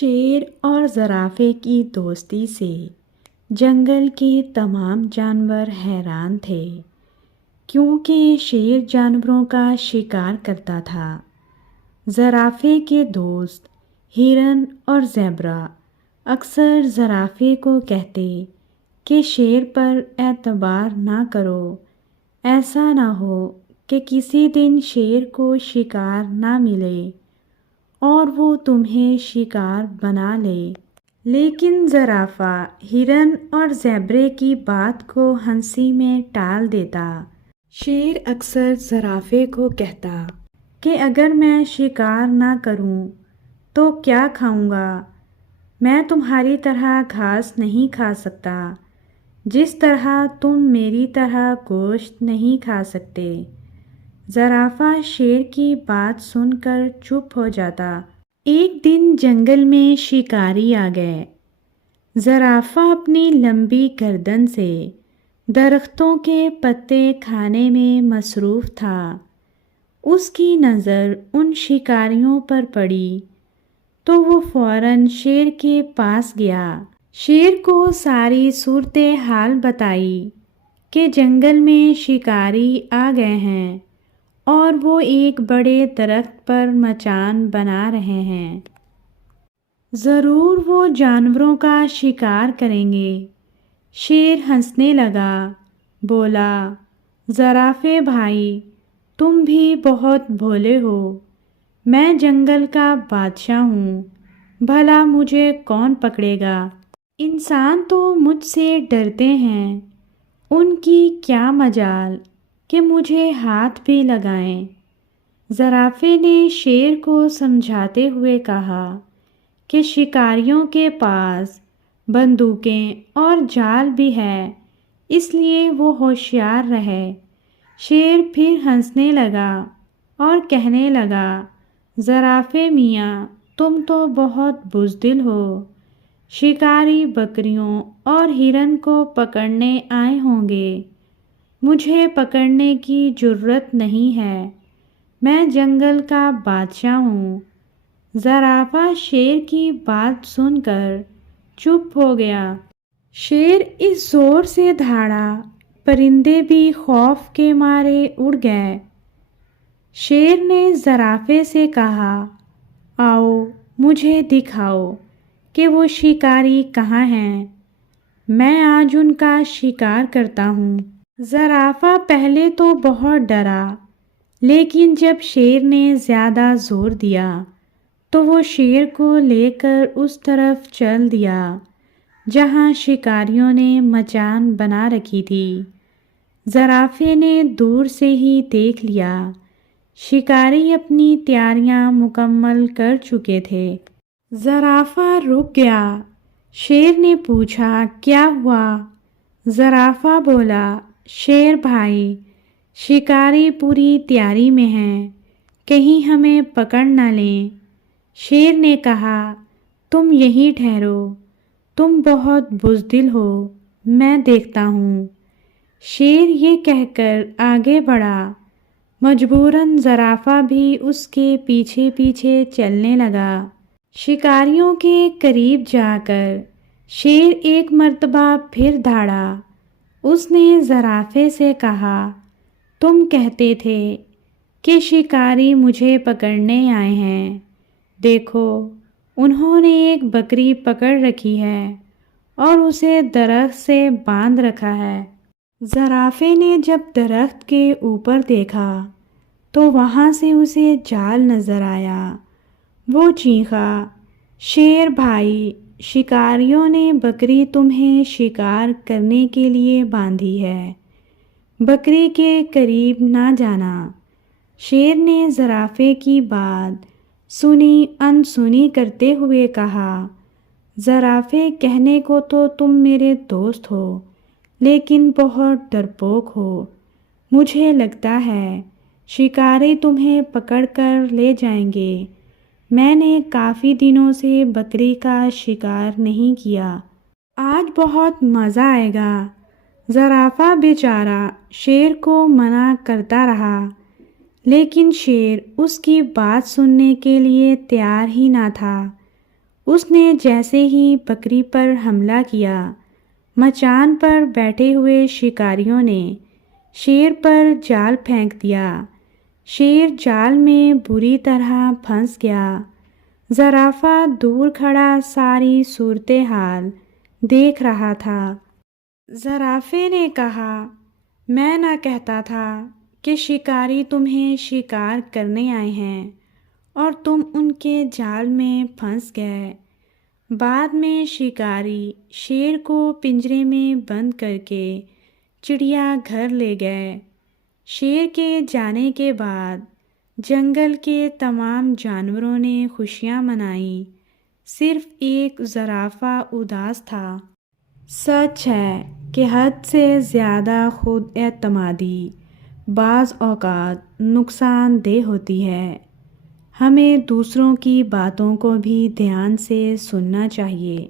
شیر اور زرافے کی دوستی سے جنگل کے تمام جانور حیران تھے، کیونکہ شیر جانوروں کا شکار کرتا تھا۔ زرافے کے دوست ہرن اور زیبرا اکثر زرافے کو کہتے کہ شیر پر اعتبار نہ کرو، ایسا نہ ہو کہ کسی دن شیر کو شکار نہ ملے اور وہ تمہیں شکار بنا لے۔ لیکن زرافہ ہرن اور زیبرے کی بات کو ہنسی میں ٹال دیتا۔ شیر اکثر زرافے کو کہتا کہ اگر میں شکار نہ کروں تو کیا کھاؤں گا؟ میں تمہاری طرح گھاس نہیں کھا سکتا، جس طرح تم میری طرح گوشت نہیں کھا سکتے۔ زرافہ شیر کی بات سن کر چپ ہو جاتا۔ ایک دن جنگل میں شکاری آ گئے۔ زرافہ اپنی لمبی گردن سے درختوں کے پتے کھانے میں مصروف تھا۔ اس کی نظر ان شکاریوں پر پڑی تو وہ فوراً شیر کے پاس گیا۔ شیر کو ساری صورتحال بتائی کہ جنگل میں شکاری آ گئے ہیں اور وہ ایک بڑے درخت پر مچان بنا رہے ہیں۔ ضرور وہ جانوروں کا شکار کریں گے۔ شیر ہنسنے لگا، بولا، زرافے بھائی، تم بھی بہت بھولے ہو۔ میں جنگل کا بادشاہ ہوں، بھلا مجھے کون پکڑے گا؟ انسان تو مجھ سے ڈرتے ہیں، ان کی کیا مجال کہ مجھے ہاتھ بھی لگائیں۔ زرافے نے شیر کو سمجھاتے ہوئے کہا کہ شکاریوں کے پاس بندوقیں اور جال بھی ہے، اس لیے وہ ہوشیار رہے۔ شیر پھر ہنسنے لگا اور کہنے لگا، زرافے میاں، تم تو بہت بزدل ہو۔ شکاری بکریوں اور ہرن کو پکڑنے آئے ہوں گے، مجھے پکڑنے کی جرات نہیں ہے، میں جنگل کا بادشاہ ہوں۔ زرافہ شیر کی بات سن کر چپ ہو گیا۔ شیر اس زور سے دھاڑا، پرندے بھی خوف کے مارے اڑ گئے۔ شیر نے زرافے سے کہا، آؤ مجھے دکھاؤ کہ وہ شکاری کہاں ہیں، میں آج ان کا شکار کرتا ہوں۔ زرافہ پہلے تو بہت ڈرا، لیکن جب شیر نے زیادہ زور دیا تو وہ شیر کو لے کر اس طرف چل دیا جہاں شکاریوں نے مچان بنا رکھی تھی۔ زرافے نے دور سے ہی دیکھ لیا، شکاری اپنی تیاریاں مکمل کر چکے تھے۔ زرافہ رک گیا۔ شیر نے پوچھا، کیا ہوا؟ زرافہ بولا، شیر بھائی، شکاری پوری تیاری میں ہیں، کہیں ہمیں پکڑ نہ لیں۔ شیر نے کہا، تم یہیں ٹھہرو، تم بہت بزدل ہو، میں دیکھتا ہوں۔ شیر یہ کہہ کر آگے بڑھا۔ مجبوراً زرافہ بھی اس کے پیچھے پیچھے چلنے لگا۔ شکاریوں کے قریب جا کر شیر ایک مرتبہ پھر دھاڑا۔ اس نے زرافے سے کہا، تم کہتے تھے کہ شکاری مجھے پکڑنے آئے ہیں، دیکھو انہوں نے ایک بکری پکڑ رکھی ہے اور اسے درخت سے باندھ رکھا ہے۔ زرافے نے جب درخت کے اوپر دیکھا تو وہاں سے اسے جال نظر آیا۔ وہ چیخا، شیر بھائی، شکاریوں نے بکری تمہیں شکار کرنے کے لیے باندھی ہے، بکری کے قریب نہ جانا۔ شیر نے زرافے کی بات سنی انسنی کرتے ہوئے کہا، زرافے کہنے کو تو تم میرے دوست ہو، لیکن بہت ڈرپوک ہو۔ مجھے لگتا ہے شکاری تمہیں پکڑ کر لے جائیں گے۔ میں نے کافی دنوں سے بکری کا شکار نہیں کیا، آج بہت مزہ آئے گا۔ زرافہ بیچارہ شیر کو منع کرتا رہا، لیکن شیر اس کی بات سننے کے لیے تیار ہی نہ تھا۔ اس نے جیسے ہی بکری پر حملہ کیا، مچان پر بیٹھے ہوئے شکاریوں نے شیر پر جال پھینک دیا۔ شیر جال میں بری طرح پھنس گیا۔ زرافہ دور کھڑا ساری صورتحال دیکھ رہا تھا۔ زرافے نے کہا، میں نہ کہتا تھا کہ شکاری تمہیں شکار کرنے آئے ہیں اور تم ان کے جال میں پھنس گئے۔ بعد میں شکاری شیر کو پنجرے میں بند کر کے چڑیا گھر لے گئے۔ شیر کے جانے کے بعد جنگل کے تمام جانوروں نے خوشیاں منائیں، صرف ایک زرافہ اداس تھا۔ سچ ہے کہ حد سے زیادہ خود اعتمادی بعض اوقات نقصان دہ ہوتی ہے۔ ہمیں دوسروں کی باتوں کو بھی دھیان سے سننا چاہیے۔